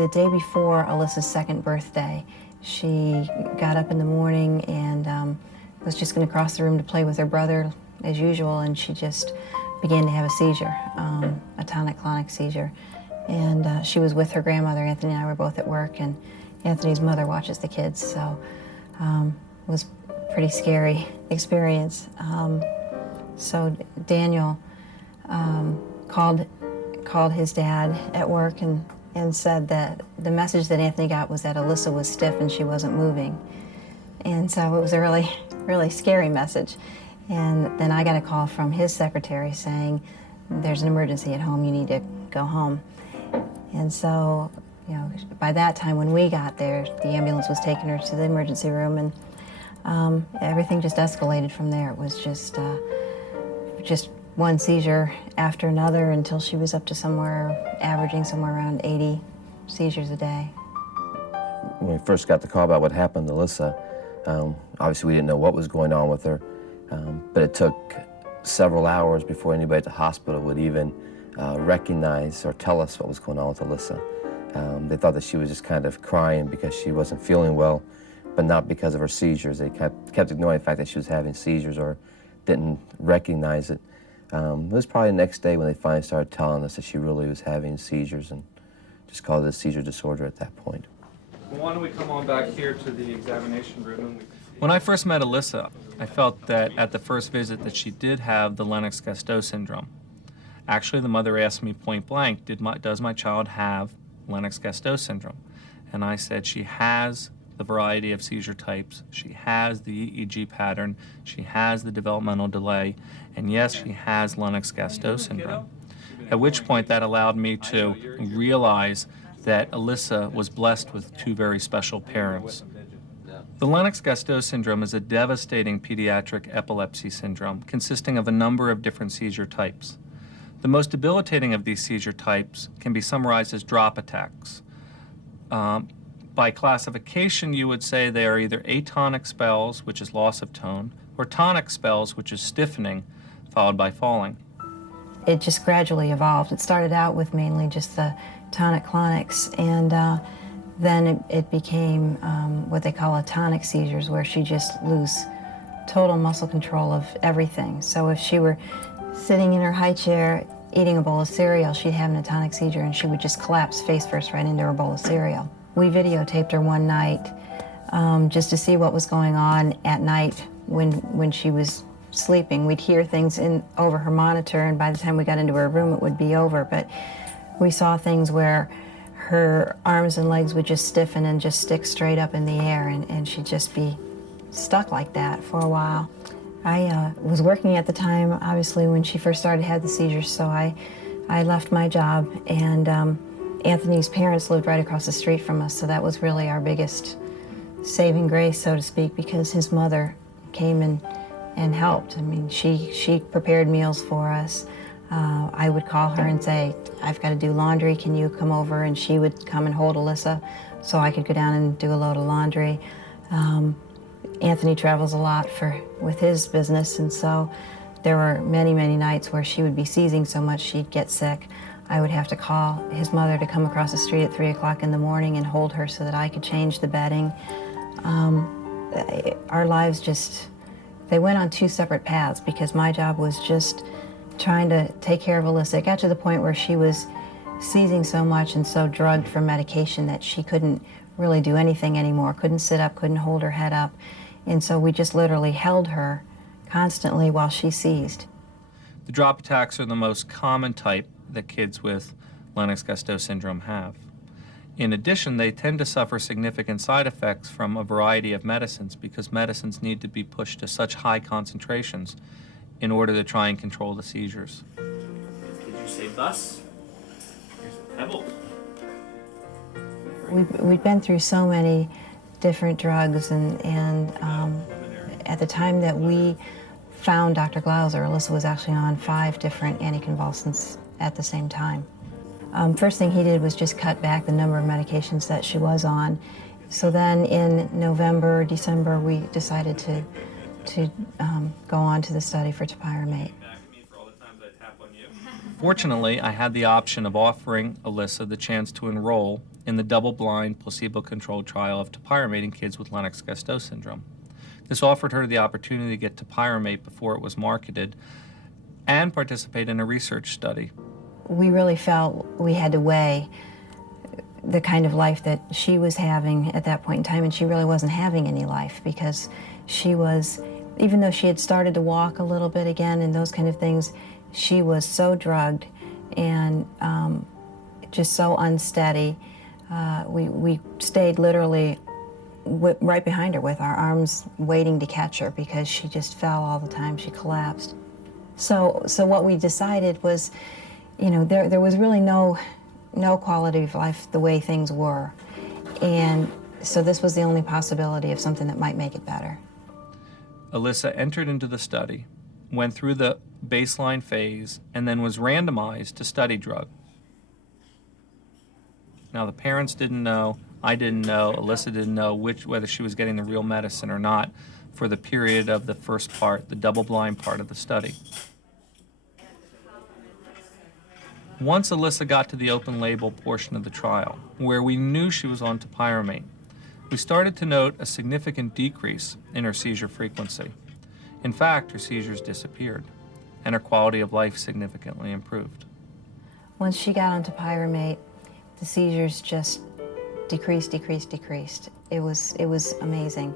The day before Alyssa's second birthday, she got up in the morning and was just going to cross the room to play with her brother as usual, and she just began to have a seizure, a tonic-clonic seizure. And she was with her grandmother. Anthony and I were both at work, and Anthony's mother watches the kids, so it was a pretty scary experience. So Daniel called his dad at work and said that the message that Anthony got was that Alyssa was stiff and she wasn't moving. And so it was a really, really scary message. And then I got a call from his secretary saying, there's an emergency at home, you need to go home. And so, you know, by that time when we got there, the ambulance was taking her to the emergency room, and everything just escalated from there. It was just one seizure after another until she was up to averaging somewhere around 80 seizures a day. When we first got the call about what happened to Alyssa, obviously we didn't know what was going on with her, but it took several hours before anybody at the hospital would even recognize or tell us what was going on with Alyssa. They thought that she was just kind of crying because she wasn't feeling well, but not because of her seizures. They kept ignoring the fact that she was having seizures or didn't recognize it. It was probably the next day when they finally started telling us that she really was having seizures, and just called it a seizure disorder at that point. Well, why don't we come on back here to the examination room? When I first met Alyssa, I felt that at the first visit that she did have the Lennox-Gastaut syndrome. Actually, the mother asked me point blank, does my child have Lennox-Gastaut syndrome? And I said she has the variety of seizure types, she has the EEG pattern, she has the developmental delay, and yes, she has Lennox-Gastaut syndrome. At which point that allowed me to realize that Alyssa was blessed with two very special parents. The Lennox-Gastaut syndrome is a devastating pediatric epilepsy syndrome consisting of a number of different seizure types. The most debilitating of these seizure types can be summarized as drop attacks. By classification, you would say they are either atonic spells, which is loss of tone, or tonic spells, which is stiffening, followed by falling. It just gradually evolved. It started out with mainly just the tonic-clonics, and then it became what they call atonic seizures, where she just lose total muscle control of everything. So if she were sitting in her high chair eating a bowl of cereal, she'd have an atonic seizure and she would just collapse face first right into her bowl of cereal. We videotaped her one night just to see what was going on at night when she was sleeping. We'd hear things over her monitor, and by the time we got into her room it would be over, but we saw things where her arms and legs would just stiffen and just stick straight up in the air, and she'd just be stuck like that for a while. I was working at the time, obviously, when she first started to have the seizures, so I left my job, and Anthony's parents lived right across the street from us, so that was really our biggest saving grace, so to speak, because his mother came and helped. I mean, she prepared meals for us. I would call her and say, I've got to do laundry, can you come over? And she would come and hold Alyssa so I could go down and do a load of laundry. Anthony travels a lot with his business, and so there were many, many nights where she would be seizing so much she'd get sick. I would have to call his mother to come across the street at 3 o'clock in the morning and hold her so that I could change the bedding. Our lives they went on two separate paths, because my job was just trying to take care of Alyssa. It got to the point where she was seizing so much and so drugged from medication that she couldn't really do anything anymore, couldn't sit up, couldn't hold her head up. And so we just literally held her constantly while she seized. The drop attacks are the most common type that kids with Lennox-Gastaut syndrome have. In addition, they tend to suffer significant side effects from a variety of medicines, because medicines need to be pushed to such high concentrations in order to try and control the seizures. Did you say bus? Here's a pebble. We'd been through so many different drugs, and at the time that we found Dr. Glauser, Alyssa was actually on 5 different anticonvulsants at the same time. First thing he did was just cut back the number of medications that she was on. So then in November, December, we decided to go on to the study for topiramate. Fortunately, I had the option of offering Alyssa the chance to enroll in the double-blind, placebo-controlled trial of topiramate in kids with Lennox-Gastaut syndrome. This offered her the opportunity to get topiramate before it was marketed and participate in a research study. We really felt we had to weigh the kind of life that she was having at that point in time, and she really wasn't having any life because she was, even though she had started to walk a little bit again and those kind of things, she was so drugged and just so unsteady. We stayed literally right behind her with our arms waiting to catch her because she just fell all the time. She collapsed. So what we decided was, you know, there was really no quality of life the way things were. And so this was the only possibility of something that might make it better. Alyssa entered into the study, went through the baseline phase, and then was randomized to study drug. Now, the parents didn't know, I didn't know, Alyssa didn't know whether she was getting the real medicine or not for the period of the first part, the double-blind part of the study. Once Alyssa got to the open-label portion of the trial, where we knew she was on topiramate, we started to note a significant decrease in her seizure frequency. In fact, her seizures disappeared, and her quality of life significantly improved. Once she got on topiramate, the seizures just decreased. It was amazing.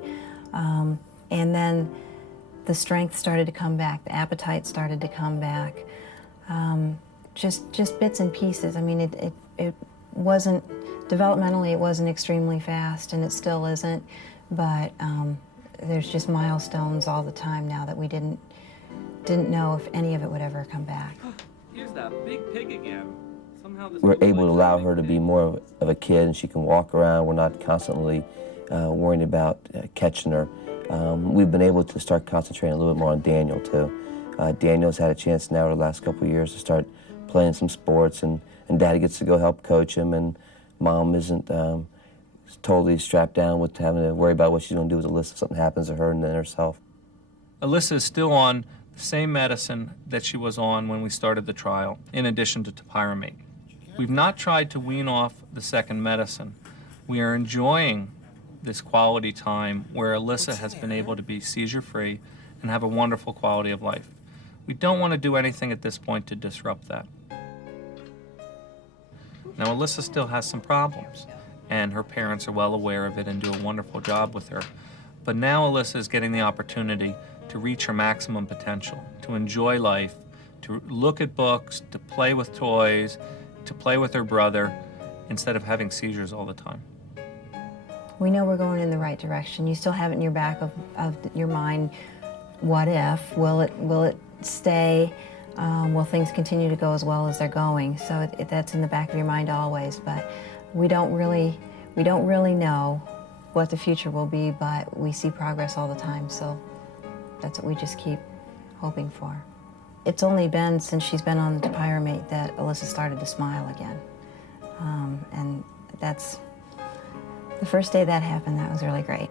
And then the strength started to come back, the appetite started to come back. Just bits and pieces. I mean, it wasn't, developmentally it wasn't extremely fast, and it still isn't, but there's just milestones all the time now that we didn't know if any of it would ever come back. Here's that big pig again. Somehow this We're able to allow her to be more of a kid, and she can walk around. We're not constantly worrying about catching her. We've been able to start concentrating a little bit more on Daniel, too. Daniel's had a chance now over the last couple of years to start playing some sports, and Daddy gets to go help coach him, and Mom isn't totally strapped down with having to worry about what she's going to do with Alyssa if something happens to her and then herself. Alyssa is still on the same medicine that she was on when we started the trial, in addition to topiramate. We've not tried to wean off the second medicine. We are enjoying this quality time where Alyssa has been able to be seizure-free and have a wonderful quality of life. We don't want to do anything at this point to disrupt that. Now, Alyssa still has some problems, and her parents are well aware of it and do a wonderful job with her. But now Alyssa is getting the opportunity to reach her maximum potential, to enjoy life, to look at books, to play with toys, to play with her brother, instead of having seizures all the time. We know we're going in the right direction. You still have it in your back of your mind, what if? Will it stay? Will things continue to go as well as they're going? So that's in the back of your mind always, but we don't really know what the future will be, but we see progress all the time, so that's what we just keep hoping for. It's only been since she's been on the topiramate that Alyssa started to smile again. And that's, the first day that happened, that was really great.